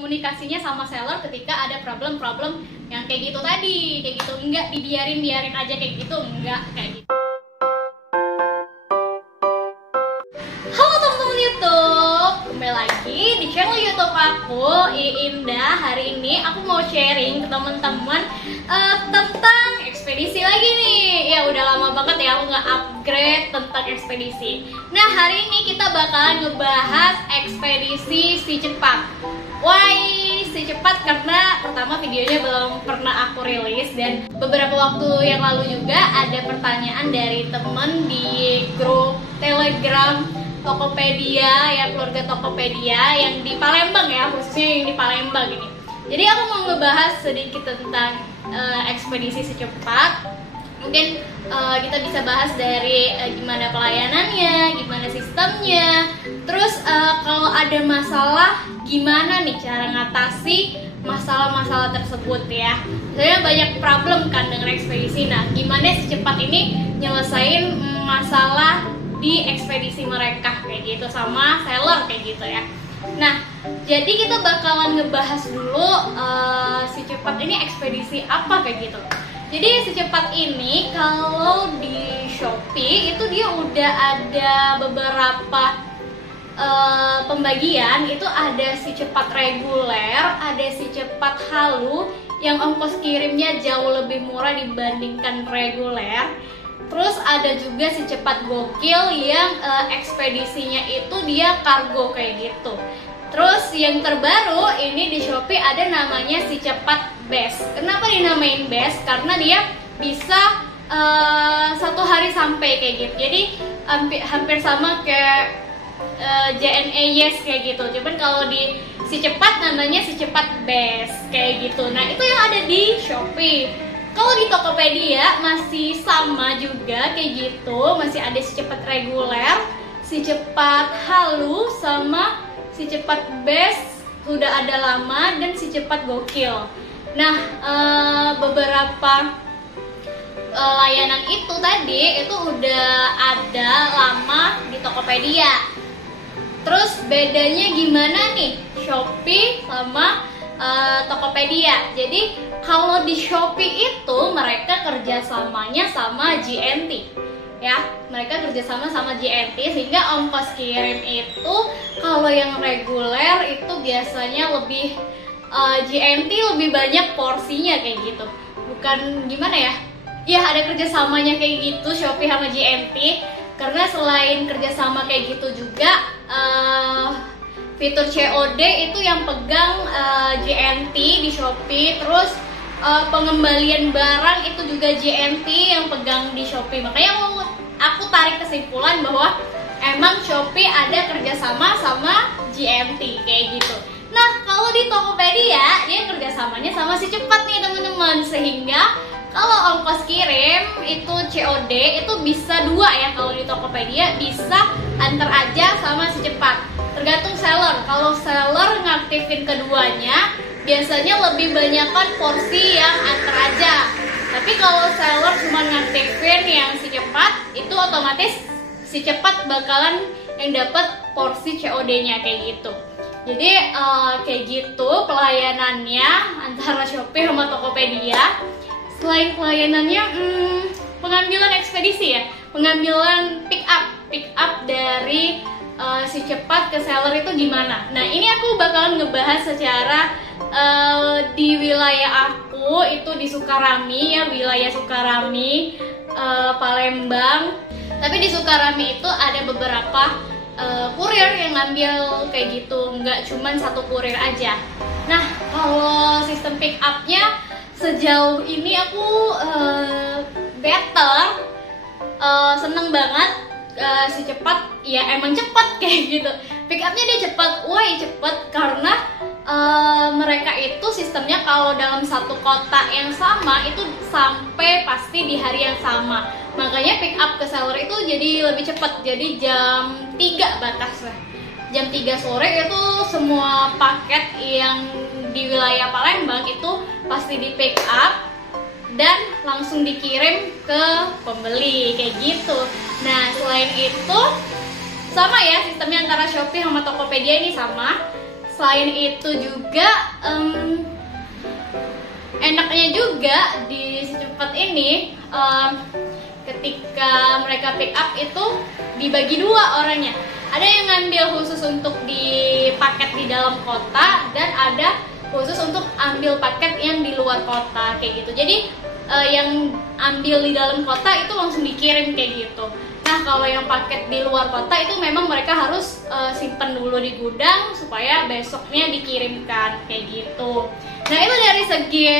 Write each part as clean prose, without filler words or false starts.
komunikasinya sama seller ketika ada problem-problem yang kayak gitu tadi, kayak gitu. Enggak dibiarin aja kayak gitu, enggak kayak gitu. Halo teman-teman YouTube, kembali lagi di channel YouTube aku, Indah. Hari ini aku mau sharing ke teman-teman tentang ekspedisi lagi nih. Ya udah lama banget ya aku nggak upgrade tentang ekspedisi. Nah hari ini kita bakalan ngebahas ekspedisi Si Cepat. Why Si Cepat? Karena pertama videonya belum pernah aku rilis, dan beberapa waktu yang lalu juga ada pertanyaan dari temen di grup Telegram Tokopedia, ya keluarga Tokopedia yang di Palembang ya, khususnya yang di Palembang ini. Jadi aku mau ngebahas sedikit tentang ekspedisi Si Cepat. Mungkin kita bisa bahas dari gimana pelayanannya, gimana sistemnya, terus kalau ada masalah gimana nih cara ngatasi masalah-masalah tersebut ya. Sebenarnya banyak problem kan dengan ekspedisi. Nah, gimana Si Cepat ini nyelesain masalah di ekspedisi mereka kayak gitu sama seller kayak gitu ya. Nah, jadi kita bakalan ngebahas dulu Si Cepat ini ekspedisi apa kayak gitu. Jadi Si Cepat ini kalau di Shopee itu dia udah ada beberapa pembagian. Itu ada Si Cepat reguler, ada Si Cepat halu yang ongkos kirimnya jauh lebih murah dibandingkan reguler. Terus ada juga Si Cepat gokil yang ekspedisinya itu dia kargo kayak gitu. Terus yang terbaru ini di Shopee ada namanya Si Cepat Best. Kenapa dinamain Best? Karena dia bisa 1 hari sampai kayak gitu. Jadi hampir sama kayak JNE Yes kayak gitu. Cuman kalau di Si Cepat namanya Si Cepat Best kayak gitu. Nah itu yang ada di Shopee. Kalau di Tokopedia masih sama juga kayak gitu. Masih ada Si Cepat reguler, Si Cepat halu, sama Si Cepat Best udah ada lama, dan Si Cepat gokil. Nah, beberapa layanan itu tadi itu udah ada lama di Tokopedia. Terus bedanya gimana nih Shopee sama Tokopedia? Jadi kalau di Shopee itu mereka kerjasamanya sama GNT. Ya, mereka kerjasama sama GNT sehingga ongkos kirim itu kalau yang reguler itu biasanya lebih GNT lebih banyak porsinya kayak gitu. Bukan gimana ya? Ya ada kerjasamanya kayak gitu Shopee sama GNT, karena selain kerjasama kayak gitu juga fitur COD itu yang pegang GNT di Shopee. Terus pengembalian barang itu juga GNT yang pegang di Shopee. Makanya aku tarik kesimpulan bahwa emang Shopee ada kerjasama sama GNT kayak gitu. Nah kalau di Tokopedia dia kerjasamanya sama Si Cepat nih teman-teman, sehingga kalau ongkos kirim itu COD itu bisa 2 ya. Kalau di Tokopedia bisa antar aja sama Si Cepat, tergantung seller. Kalau seller ngaktifin keduanya biasanya lebih banyakkan porsi yang antar aja. Tapi kalau seller cuma ngaktifin yang Si Cepat, itu otomatis Si Cepat bakalan yang dapat porsi COD-nya kayak gitu. Jadi kayak gitu pelayanannya antara Shopee sama Tokopedia. Selain pelayanannya, pengambilan ekspedisi ya, pengambilan pick up dari Si Cepat ke seller itu gimana? Nah ini aku bakalan ngebahas secara di wilayah aku itu di Sukarami ya, wilayah Sukarami, Palembang. Tapi di Sukarami itu ada beberapa kurir yang ngambil kayak gitu, nggak cuman 1 kurir aja. Nah kalau sistem pick upnya sejauh ini aku better, seneng banget. Si Cepat ya emang cepat kayak gitu, pick upnya dia cepat, cepet karena mereka itu sistemnya kalau dalam satu kota yang sama itu sampai pasti di hari yang sama. Makanya pick up ke seller itu jadi lebih cepat. Jadi jam 3 batas lah, jam 3 sore itu semua paket yang di wilayah Palembang itu pasti di pick up dan langsung dikirim ke pembeli kayak gitu. Nah selain itu sama ya sistemnya antara Shopee sama Tokopedia ini sama selain itu juga enaknya juga di si cepat ini, ketika mereka pick up itu dibagi dua orangnya. Ada yang ngambil khusus untuk dipaket di dalam kota, dan ada khusus untuk ambil paket yang di luar kota kayak gitu. Jadi yang ambil di dalam kota itu langsung dikirim kayak gitu. Nah, kalau yang paket di luar kota itu memang mereka harus simpan dulu di gudang supaya besoknya dikirimkan kayak gitu. Nah, itu dari segi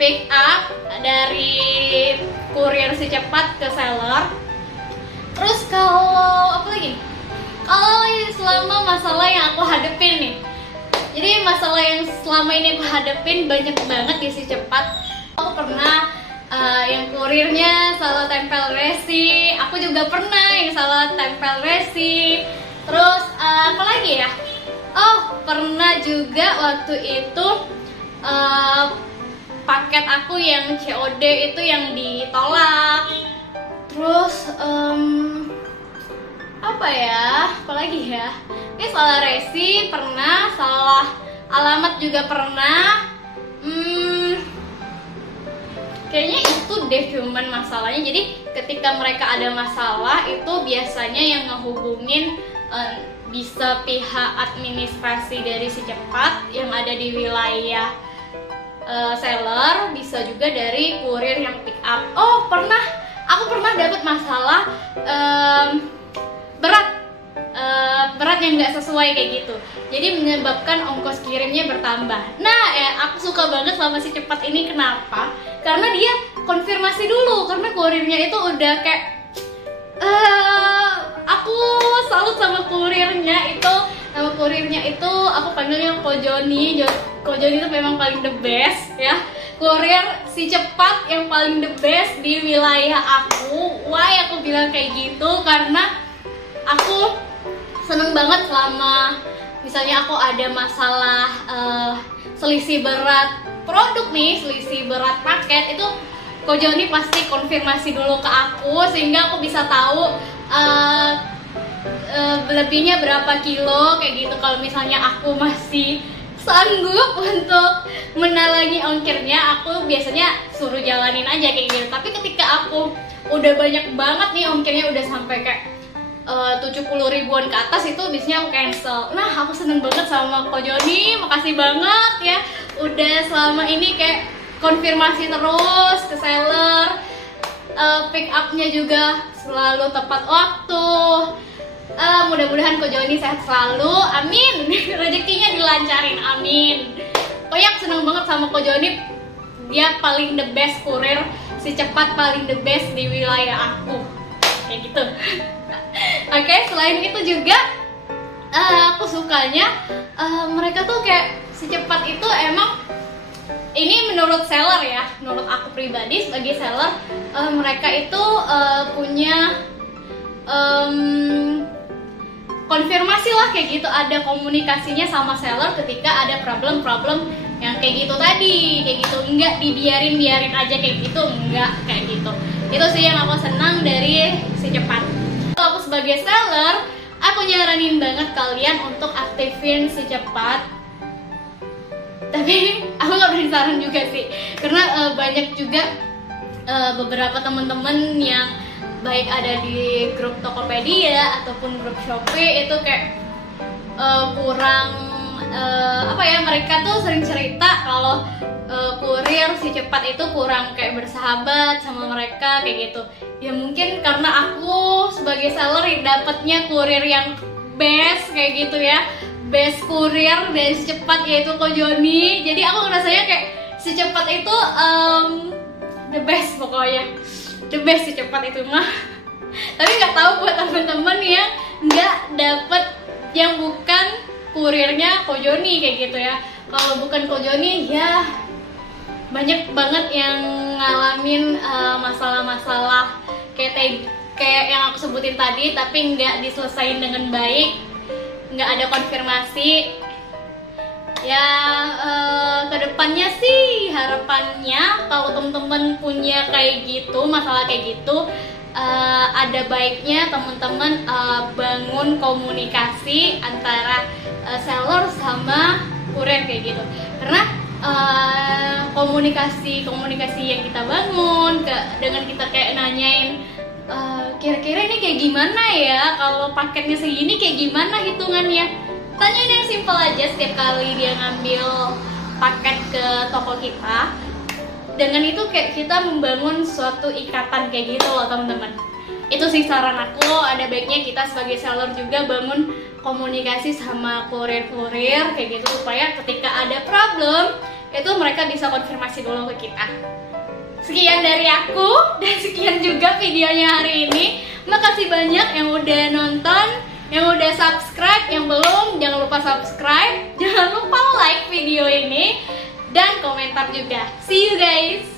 pick up dari kurir si cepat ke seller. Terus kalau apa lagi? Kalau selama masalah yang aku hadepin nih, jadi masalah yang selama ini aku hadepin banyak banget di si cepat. Aku pernah yang kurirnya salah tempel resi, aku juga pernah yang salah tempel resi. Terus apa lagi ya? Oh, pernah juga waktu itu paket aku yang COD itu yang ditolak. Terus apa ya? Apalagi ya? Ini salah resi pernah, salah alamat juga pernah. Kayaknya itu deh cuman masalahnya. Jadi ketika mereka ada masalah itu biasanya yang ngehubungin bisa pihak administrasi dari si cepat yang ada di wilayah seller, bisa juga dari kurir yang pick up. Oh, aku pernah dapat masalah berat yang nggak sesuai kayak gitu, jadi menyebabkan ongkos kirimnya bertambah. Nah, aku suka banget sama si cepat ini. Kenapa? Karena dia konfirmasi dulu, karena kurirnya itu udah kayak aku salut sama kurirnya itu. Nama kurirnya itu aku panggilnya Ko Joni. Ko Joni itu memang paling the best ya. Kurir si cepat yang paling the best di wilayah aku. Why aku bilang kayak gitu? Karena aku seneng banget selama misalnya aku ada masalah selisih berat produk nih, selisih berat paket, itu Ko Joni pasti konfirmasi dulu ke aku sehingga aku bisa tahu lebihnya berapa kilo kayak gitu. Kalau misalnya aku masih sanggup untuk menalangi ongkirnya, aku biasanya suruh jalanin aja kayak gitu. Tapi ketika aku udah banyak banget nih ongkirnya, udah sampai kayak 70 ribuan ke atas, itu biasanya aku cancel. Nah, aku seneng banget sama Ko Joni, makasih banget ya udah selama ini kayak konfirmasi terus ke seller, pick up-nya juga selalu tepat waktu. Mudah-mudahan Ko Joni sehat selalu, amin. Rezekinya dilancarin, amin. Pokoknya aku seneng banget sama Ko Joni, dia paling the best kurir, si cepat paling the best di wilayah aku kayak gitu. Oke, selain itu juga aku sukanya mereka tuh kayak si cepat itu emang, ini menurut seller ya, menurut aku pribadi sebagai seller, mereka itu punya konfirmasi lah kayak gitu, ada komunikasinya sama seller ketika ada problem-problem yang kayak gitu tadi, kayak gitu, enggak dibiarin aja kayak gitu, enggak kayak gitu. Itu sih yang aku senang dari si cepat. Kalau aku sebagai seller, aku nyaranin banget kalian untuk aktifin si cepat. Tapi aku nggak beri saran juga sih, karena banyak juga beberapa teman-teman yang baik ada di grup Tokopedia ataupun grup Shopee itu kayak kurang apa ya, mereka tuh sering cerita kalau kurir si cepat itu kurang kayak bersahabat sama mereka kayak gitu. Ya mungkin karena aku sebagai seller dapatnya kurir yang best kayak gitu ya, best kurir dari si cepat yaitu Ko Joni. Jadi aku ngerasanya kayak si cepat itu the best, pokoknya the best si cepat itu mah. Tapi nggak tahu buat teman-teman yang nggak dapet yang bukan kurirnya Ko Joni kayak gitu ya. Kalau bukan Ko Joni ya banyak banget yang ngalamin masalah-masalah kayak yang aku sebutin tadi, tapi nggak diselesain dengan baik, nggak ada konfirmasi. Ya kedepannya sih harapannya kalau temen-temen punya kayak gitu, masalah kayak gitu, ada baiknya teman-teman bangun komunikasi antara seller sama kurir kayak gitu. Karena komunikasi yang kita bangun dengan kita kayak nanyain kira-kira ini kayak gimana ya, kalau paketnya segini kayak gimana hitungannya, tanyain yang simple aja setiap kali dia ngambil paket ke toko kita. Dengan itu kayak kita membangun suatu ikatan kayak gitu loh teman-teman. Itu sih saran aku, ada baiknya kita sebagai seller juga bangun komunikasi sama kurir-kurir kayak gitu, supaya ketika ada problem itu mereka bisa konfirmasi dulu ke kita. Sekian dari aku, dan sekian juga videonya hari ini. Makasih banyak yang udah nonton, yang udah subscribe, yang belum jangan lupa subscribe, jangan lupa like video ini dan komentar juga. See you guys.